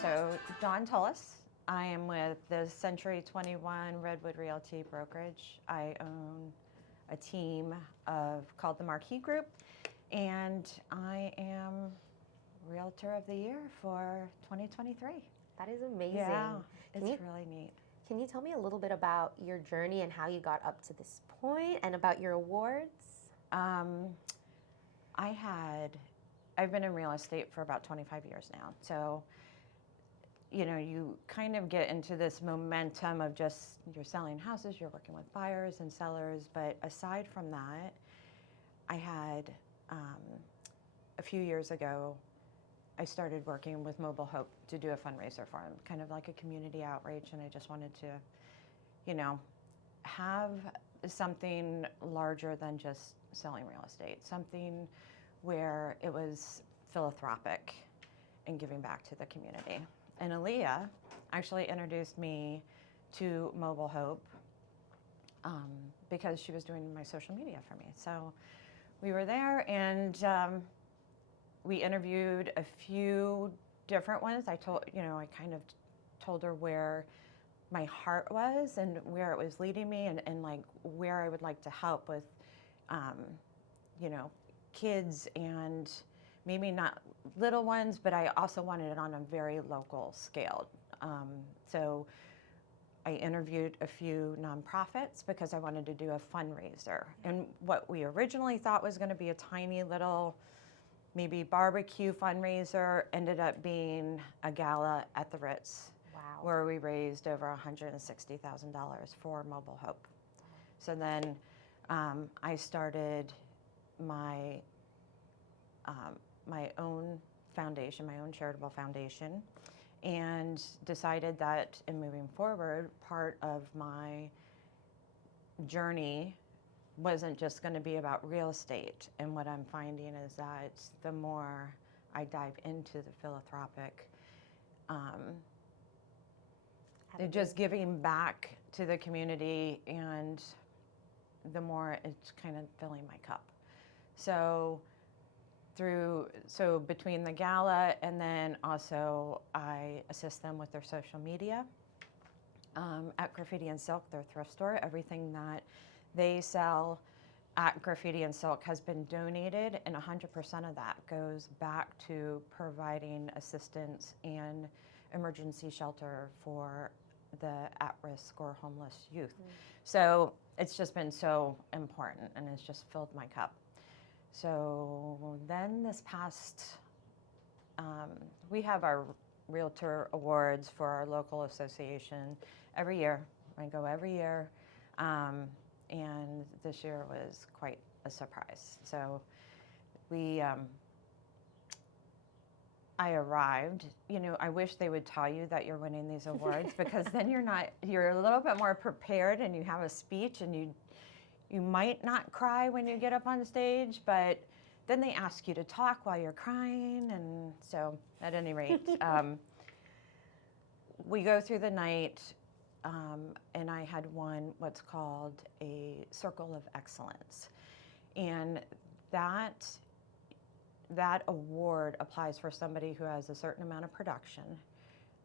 So, Dawn Tollus. I am with the Century 21 Redwood Realty brokerage. I own a team called the Marquis Group, and I am Realtor of the Year for 2023. That is amazing. Yeah, it's really neat. Can you tell me a little bit about your journey and how you got up to this point and about your awards? I've been in real estate for about 25 years now. So, you know, you kind of get into this momentum of just you're selling houses, you're working with buyers and sellers. But aside from that, I had a few years ago, I started working with Mobile Hope to do a fundraiser for them, kind of like a community outreach. And I just wanted to, you know, have something larger than just selling real estate, something where it was philanthropic and giving back to the community. And Aaliyah actually introduced me to Mobile Hope because she was doing my social media for me. So we were there, and we interviewed a few different ones. I kind of told her where my heart was and where it was leading me, and like where I would like to help with, kids, and maybe not little ones, but I also wanted it on a very local scale. So I interviewed a few nonprofits because I wanted to do a fundraiser. And what we originally thought was going to be a tiny little, maybe barbecue fundraiser, ended up being a gala at the Ritz. Wow. Where we raised over $160,000 for Mobile Hope. So then I started my own foundation, my own charitable foundation, and decided that in moving forward, part of my journey wasn't just going to be about real estate. And what I'm finding is that the more I dive into the philanthropic, just giving back to the community, and the more it's kind of filling my cup. So between the gala, and then also I assist them with their social media. At Graffiti and Silk, their thrift store, everything that they sell at Graffiti and Silk has been donated, and 100% of that goes back to providing assistance and emergency shelter for the at-risk or homeless youth. So it's just been so important, and it's just filled my cup. So then this past, we have our Realtor Awards for our local association every year. I go every year, and this year was quite a surprise. So I arrived, I wish they would tell you that you're winning these awards because then you're a little bit more prepared, and you have a speech, and you might not cry when you get up on stage, but then they ask you to talk while you're crying. And so at any rate, we go through the night, and I had won what's called a Circle of Excellence. And that award applies for somebody who has a certain amount of production,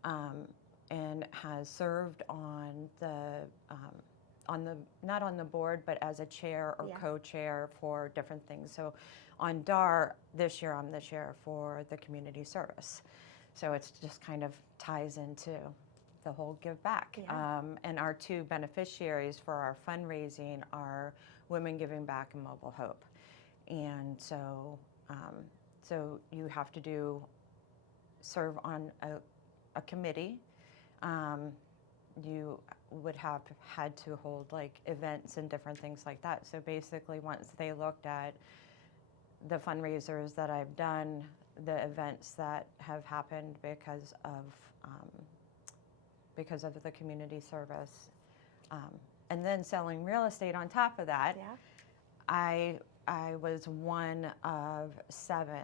and has served on not on the board, but as a chair or co-chair for different things. So on DAR this year, I'm the chair for the community service. So it's just kind of ties into the whole give back. Yeah. And our two beneficiaries for our fundraising are Women Giving Back and Mobile Hope. And so you have to serve on a committee. You would have had to hold like events and different things like that. So basically, once they looked at the fundraisers that I've done, the events that have happened because of the community service, and then selling real estate on top of that, I was one of 7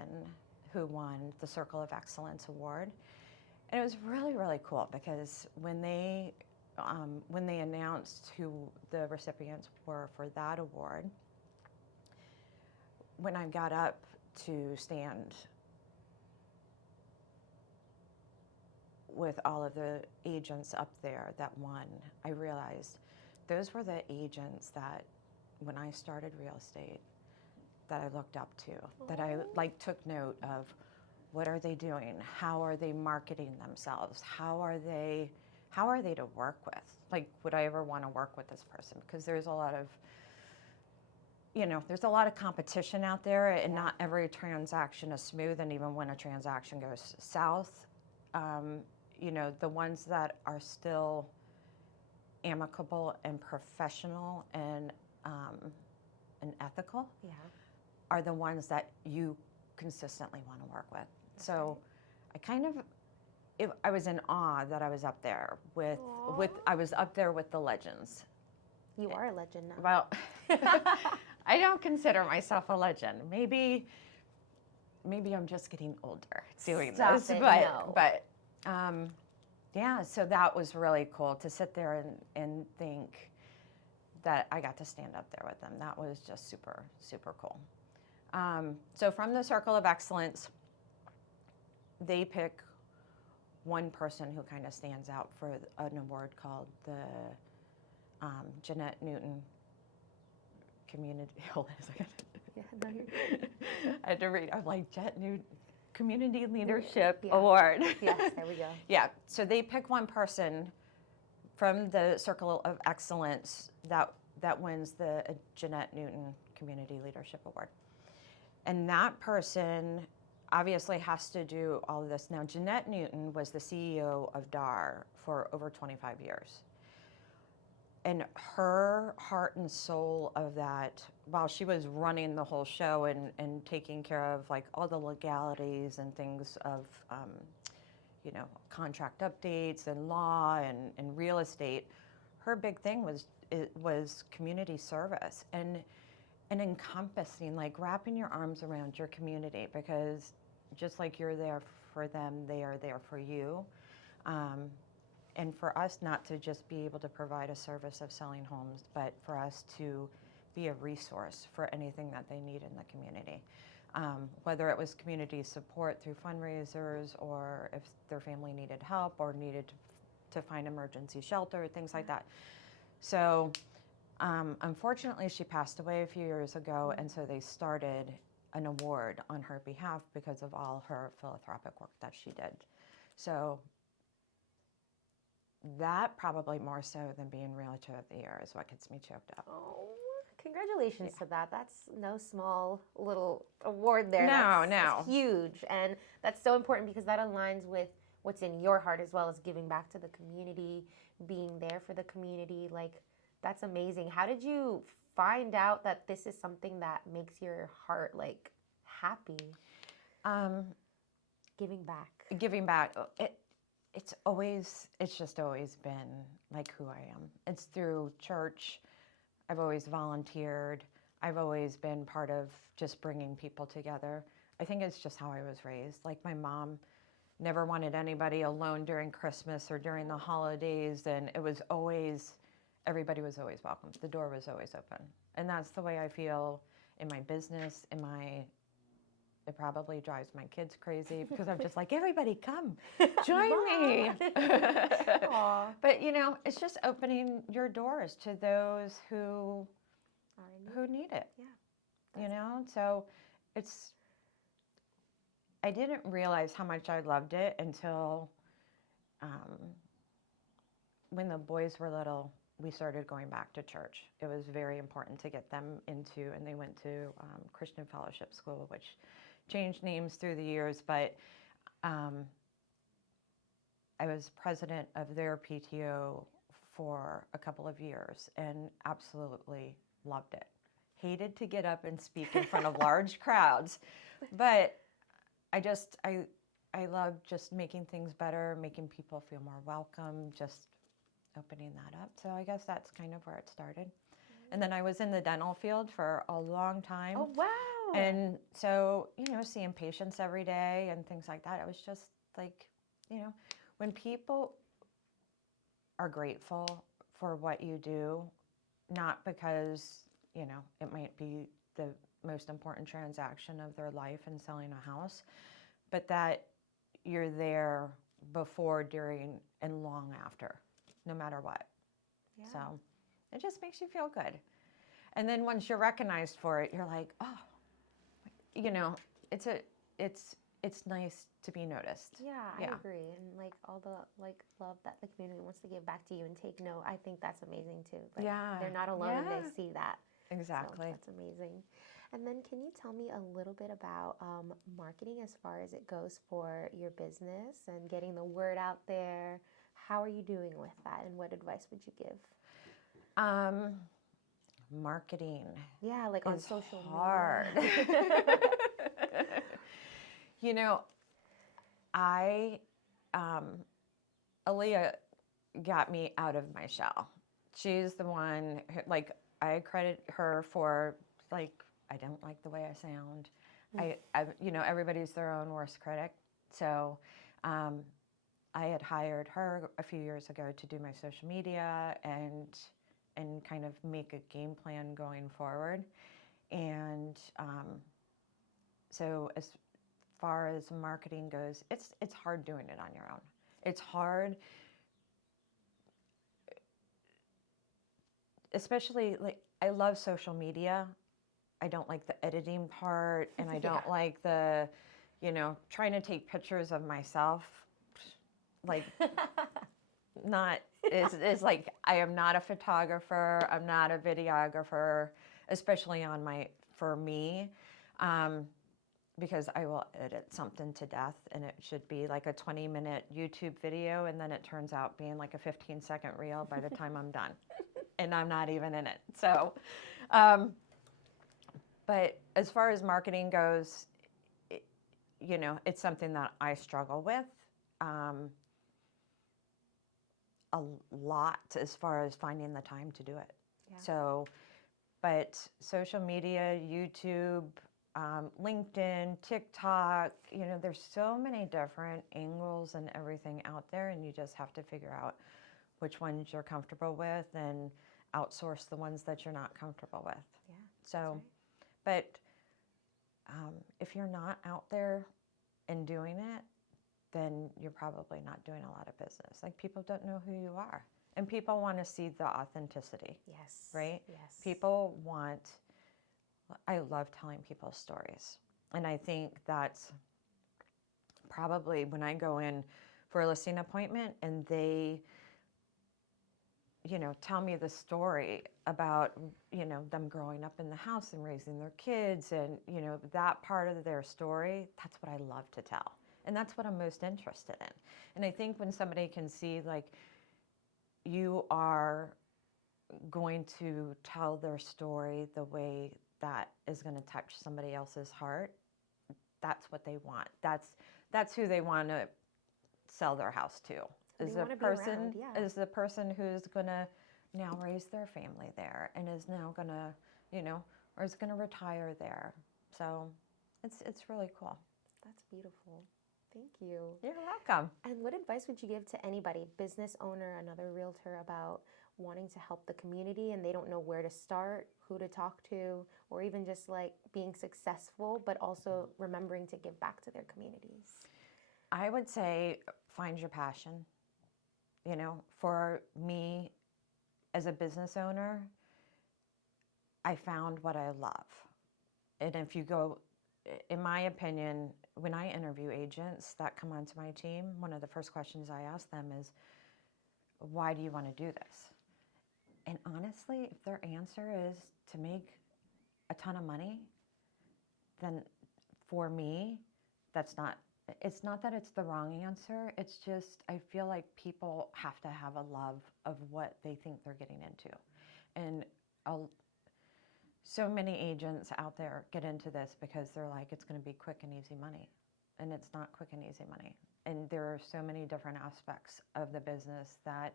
who won the Circle of Excellence Award. And it was really, really cool because when they announced who the recipients were for that award, when I got up to stand, with all of the agents up there that won, I realized those were the agents that when I started real estate that I looked up to, that I like took note of what are they doing? How are they marketing themselves? How are they to work with? Like, would I ever want to work with this person? Because there's a lot of, there's a lot of competition out there, and not every transaction is smooth. And even when a transaction goes south, the ones that are still amicable and professional and ethical are the ones that you consistently want to work with. So I was in awe that I was up there with I was up there with the legends. You are a legend now. Well, I don't consider myself a legend. Maybe I'm just getting older doing this. But so that was really cool to sit there and think that I got to stand up there with them. That was just super, super cool. So from the Circle of Excellence, they pick one person who kind of stands out for an award called the Jeanette Newton Community. Hold on a second. Yeah, no, I had to read. I'm like, Jeanette Newton Community Leadership Award. Yes, there we go. Yeah. So they pick one person from the Circle of Excellence that wins the Jeanette Newton Community Leadership Award. And that person obviously has to do all of this. Now, Jeanette Newton was the CEO of DAR for over 25 years. And her heart and soul of that, while she was running the whole show and taking care of like all the legalities and things of, contract updates and law and real estate, her big thing was community service and encompassing, like wrapping your arms around your community, because just like you're there for them, they are there for you. And for us not to just be able to provide a service of selling homes, but for us to be a resource for anything that they need in the community. Whether it was community support through fundraisers, or if their family needed help or needed to find emergency shelter, things like that. So unfortunately, she passed away a few years ago, and so they started an award on her behalf because of all her philanthropic work that she did. So that probably more so than being Realtor of the Year is what gets me choked up. Oh, congratulations to that. That's no small little award there. No. That's huge. And that's so important because that aligns with what's in your heart, as well as giving back to the community, being there for the community. Like, that's amazing. How did you find out that this is something that makes your heart like happy? Giving back. Giving back. It's just always been like who I am. It's through church. I've always volunteered. I've always been part of just bringing people together. I think it's just how I was raised. Like, my mom never wanted anybody alone during Christmas or during the holidays, and it was always, everybody was always welcome. The door was always open. And that's the way I feel in my business, it probably drives my kids crazy because I'm just like, everybody come, join me. But, it's just opening your doors to those who need it. Yeah. So I didn't realize how much I loved it until when the boys were little, we started going back to church. It was very important to get them into, and they went to Christian Fellowship School, which changed names through the years, but I was president of their PTO for a couple of years and absolutely loved it. Hated to get up and speak in front of large crowds, but I love just making things better, making people feel more welcome, just opening that up. So I guess that's kind of where it started. And then I was in the dental field for a long time. Oh, wow. And so, seeing patients every day and things like that, it was just like, when people are grateful for what you do, not because, it might be the most important transaction of their life in selling a house, but that you're there before, during, and long after, no matter what. Yeah. So it just makes you feel good. And then once you're recognized for it, you're like, oh, you know, it's nice to be noticed. Yeah, I Yeah. agree. And like all the like love that the community wants to give back to you and take note, I think that's amazing too. Like, Yeah. they're not alone and Yeah. they see that. Exactly. So that's amazing. And then can you tell me a little bit about marketing as far as it goes for your business and getting the word out there? How are you doing with that and what advice would you give? Marketing Yeah, like on is social hard. media. You know, Aaliyah got me out of my shell. She's the one who, like, I credit her for, like, I don't like the way I sound. You know, everybody's their own worst critic. So I had hired her a few years ago to do my social media and kind of make a game plan going forward. And so as far as marketing goes, it's hard doing it on your own. It's hard, especially, like, I love social media. I don't like the editing part, and I don't like the, you know, trying to take pictures of myself. Like, not, is like, I am not a photographer, I'm not a videographer, especially for me, because I will edit something to death, and it should be like a 20-minute YouTube video, and then it turns out being like a 15-second reel by the time I'm done, and I'm not even in it. So, but as far as marketing goes, you know, it's something that I struggle with a lot as far as finding the time to do it. Yeah. So, but social media, YouTube, LinkedIn, TikTok, you know, there's so many different angles and everything out there, and you just have to figure out which ones you're comfortable with and outsource the ones that you're not comfortable with. Yeah. So, but if you're not out there and doing it, then you're probably not doing a lot of business. Like, people don't know who you are, and people want to see the authenticity. Yes. Right? Yes. People want, I love telling people's stories. And I think that's probably when I go in for a listing appointment and they, you know, tell me the story about, you know, them growing up in the house and raising their kids and, you know, that part of their story, that's what I love to tell. And that's what I'm most interested in. And I think when somebody can see, like, you are going to tell their story the way that is going to touch somebody else's heart, that's what they want. That's who they want to sell their house to. Is the person is the person who's going to now raise their family there and is now going to, you know, or is going to retire there. So it's really cool. That's beautiful. Thank you. You're welcome. And what advice would you give to anybody, business owner, another realtor, about wanting to help the community and they don't know where to start, who to talk to, or even just like being successful, but also remembering to give back to their communities? I would say find your passion. You know, for me as a business owner, I found what I love. And if you go, in my opinion, when I interview agents that come onto my team, one of the first questions I ask them is, why do you want to do this? And honestly, if their answer is to make a ton of money, then for me, it's not that it's the wrong answer. It's just, I feel like people have to have a love of what they think they're getting into. And so many agents out there get into this because they're like, it's going to be quick and easy money. And it's not quick and easy money. And there are so many different aspects of the business that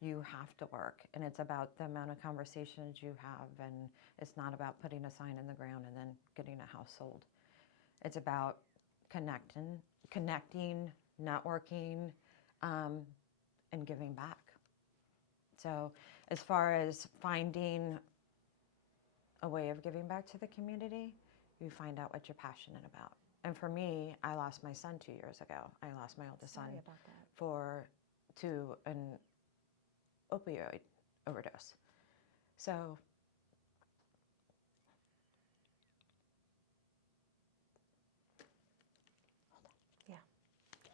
you have to work. And it's about the amount of conversations you have. And it's not about putting a sign in the ground and then getting a house sold. It's about connecting, networking, and giving back. So as far as finding a way of giving back to the community, you find out what you're passionate about. And for me, I lost my son 2 years ago. I lost my oldest son Sorry about that. to an opioid overdose. So Yeah. Can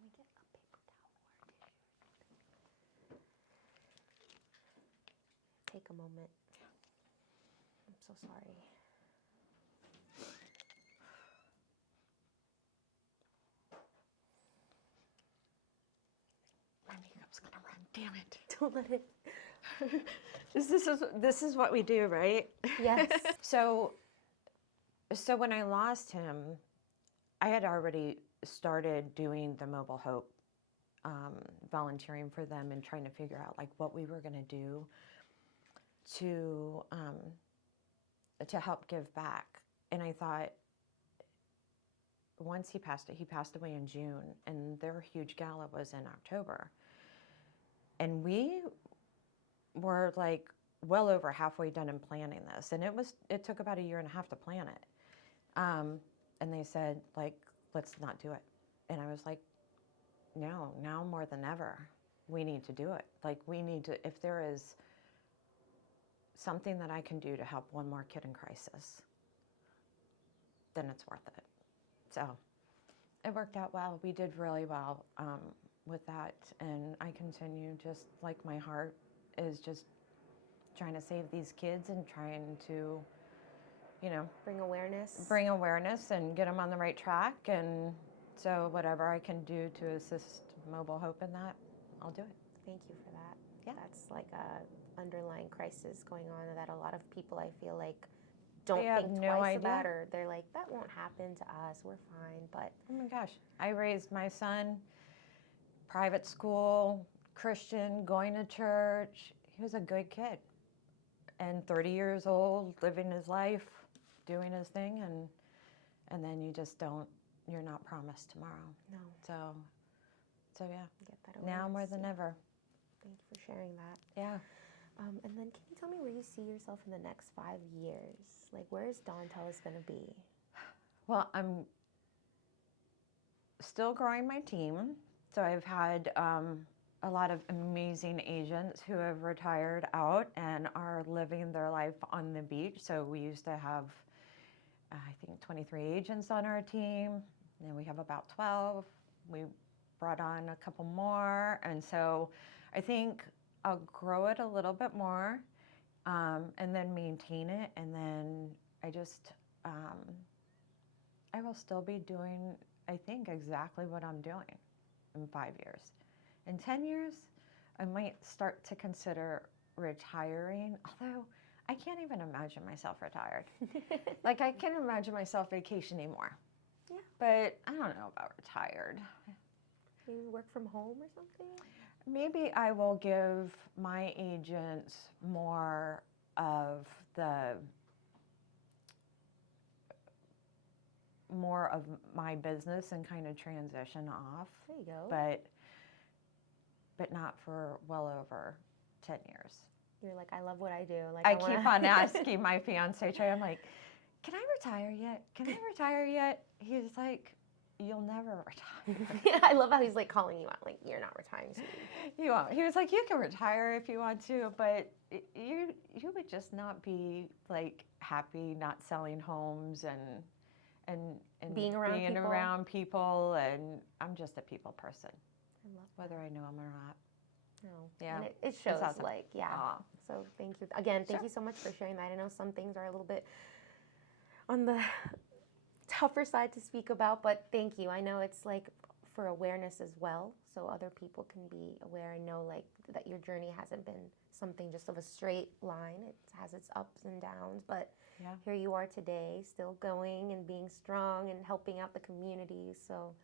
we get a paper towel or tissue? Take a moment. I'm so sorry. my makeup's gonna run. Damn it. Don't let it. This is what we do, right? Yes. So when I lost him, I had already started doing the Mobile Hope, volunteering for them and trying to figure out like what we were going to do to help give back. And I thought, once he passed away in June, and their huge gala was in October. And we were like well over halfway done in planning this, and it took about 1.5 years to plan it. And they said, like, let's not do it. And I was like, no, now more than ever, we need to do it. Like, we need to, if there is something that I can do to help one more kid in crisis, then it's worth it. So it worked out well. We did really well with that. And I continue, just like my heart is just trying to save these kids and trying to, Bring awareness. and get them on the right track. And so whatever I can do to assist Mobile Hope in that, I'll do it. Thank you for that. Yeah. That's like a underlying crisis going on that a lot of people, I feel like, don't They have think no twice idea. about, or they're like, that won't happen to us, we're fine. But Oh my gosh. I raised my son, private school, Christian, going to church. He was a good kid. And 30 years old, living his life, doing his thing, and then you're not promised tomorrow. no, So yeah, get that now more awareness. than ever. Thank you for sharing that. Yeah. And then can you tell me where you see yourself in the next 5 years? Like, where is Dawn Tullis going to be? Well, I'm still growing my team. So I've had a lot of amazing agents who have retired out and are living their life on the beach. So we used to have, I think, 23 agents on our team. And we have about 12. We brought on a couple more. And so I think I'll grow it a little bit more, and then maintain it. And then I will still be doing, I think, exactly what I'm doing in 5 years. In 10 years, I might start to consider retiring, although I can't even imagine myself retired. Like, I can't imagine myself vacationing more. Yeah. But I don't know about retired. Maybe work from home or something? Maybe I will give my agents more of my business and kind of transition off. There you go. But not for well over 10 years. You're like, I love what I do. Like, I keep on asking my fiance, Trey, I'm like, can I retire yet? Can I retire yet? He's like, you'll never retire. Yeah, I love how he's like calling you out, like, you're not retiring, sweetie. You won't. He was like, you can retire if you want to, but you would just not be like happy not selling homes and Being around people. And I'm just a people person, I love whether I know them or not. No. Yeah. And it shows, awesome. like, yeah. Aw. So thank you. Again, thank Sure. you so much for sharing that. I know some things are a little bit on the tougher side to speak about, but thank you. I know it's like for awareness as well, so other people can be aware. I know like that your journey hasn't been something just of a straight line. It has its ups and downs, but Yeah. here you are today, still going and being strong and helping out the community. So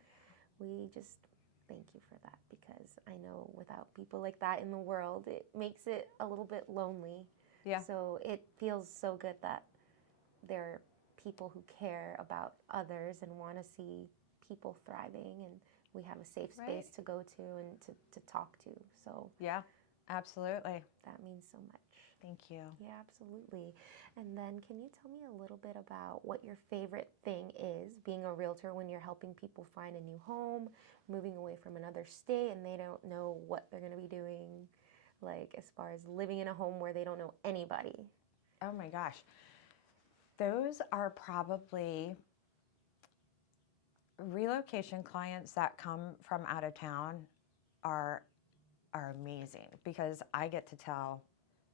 we just thank you for that, because I know without people like that in the world, it makes it a little bit lonely. Yeah. So it feels so good that there are people who care about others and want to see people thriving, and we have a safe space Right. to go to and to talk to. So Yeah, absolutely. that means so much. Thank you. Yeah, absolutely. And then can you tell me a little bit about what your favorite thing is being a realtor when you're helping people find a new home, moving away from another state and they don't know what they're going to be doing, like as far as living in a home where they don't know anybody? Oh my gosh. Those are probably relocation clients that come from out of town are amazing because I get to tell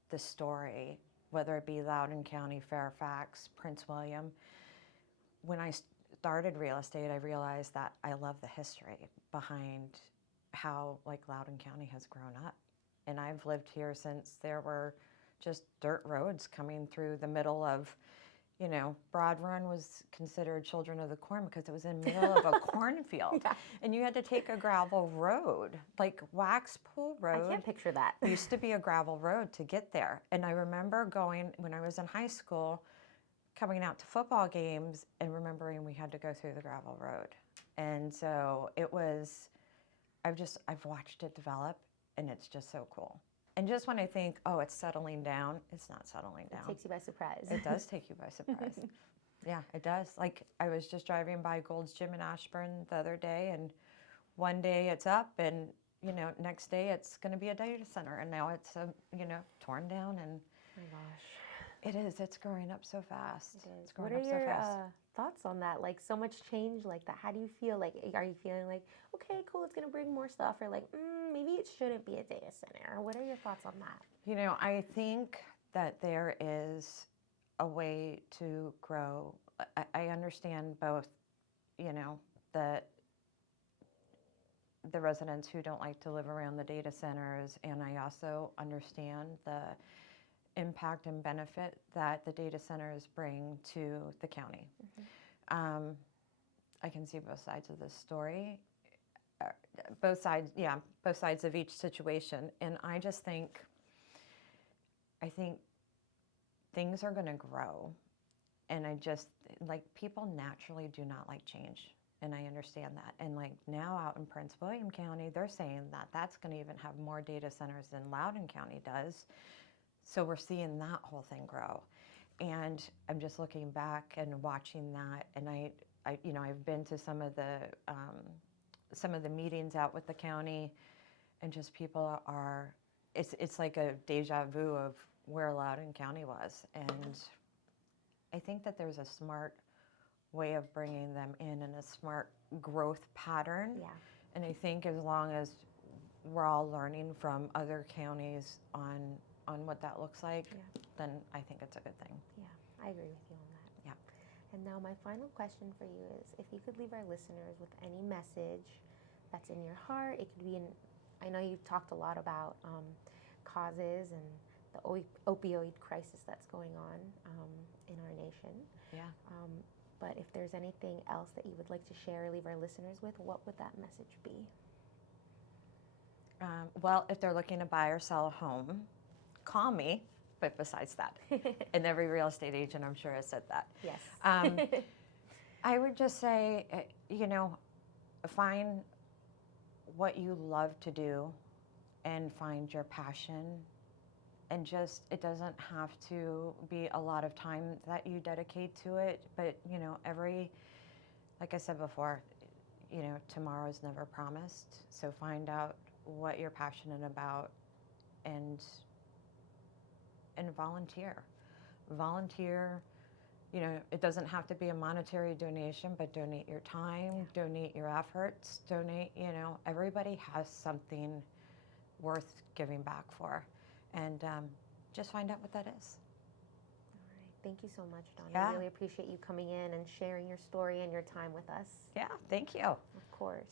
the story, whether it be Loudoun County, Fairfax, Prince William. When I started real estate, I realized that I love the history behind how like Loudoun County has grown up. And I've lived here since there were just dirt roads coming through the middle of, you know, Broad Run was considered children of the corn because it was in the middle of a cornfield. Yeah. And you had to take a gravel road, like Waxpool I Road. can't picture that. Used to be a gravel road to get there. And I remember going, when I was in high school, coming out to football games and remembering we had to go through the gravel road. And so it was, I've watched it develop and it's just so cool. And just when I think, oh, it's settling down, it's not settling down. It takes you by surprise. It does take you by surprise. Yeah, it does. Like I was just driving by Gold's Gym in Ashburn the other day, and one day it's up, and you know, next day it's going to be a data center, and now it's torn down, and Oh my gosh. it is. It's growing up so fast. It is. It's growing What are up so your fast. thoughts on that? Like so much change like that. How do you feel? Like, are you feeling like, okay, cool, it's gonna bring more stuff, or like, maybe it shouldn't be a data center? What are your thoughts on that? You know, I think that there is a way to grow. I understand both, you know, the residents who don't like to live around the data centers, and I also understand the impact and benefit that the data centers bring to the county. I can see both sides of this story, both sides of each situation, and I just think, things are going to grow, and I just, like, people naturally do not like change. And I understand that. And like now out in Prince William County, they're saying that that's going to even have more data centers than Loudoun County does. So we're seeing that whole thing grow. And I'm just looking back and watching that. And I've been to some of the meetings out with the county, and just people are, it's like a deja vu of where Loudoun County was. And I think that there's a smart way of bringing them in and a smart growth pattern. Yeah. And I think as long as we're all learning from other counties on what that looks like, then I think it's a good thing. Yeah, I agree with you on that. Yeah. And now my final question for you is, if you could leave our listeners with any message that's in your heart, it could be I know you've talked a lot about causes and the opioid crisis that's going on in our nation. Yeah. But if there's anything else that you would like to share or leave our listeners with, what would that message be? Well, if they're looking to buy or sell a home, call me. But besides that, and every real estate agent, I'm sure, has said that. Yes. I would just say, find what you love to do and find your passion. And just, it doesn't have to be a lot of time that you dedicate to it, but, like I said before, tomorrow's never promised. So find out what you're passionate about and volunteer. Volunteer, it doesn't have to be a monetary donation, but donate your time, donate your efforts, everybody has something worth giving back for. And just find out what that is. All right. Thank you so much, Dawn. Yeah. I really appreciate you coming in and sharing your story and your time with us. Yeah, thank you. Of course.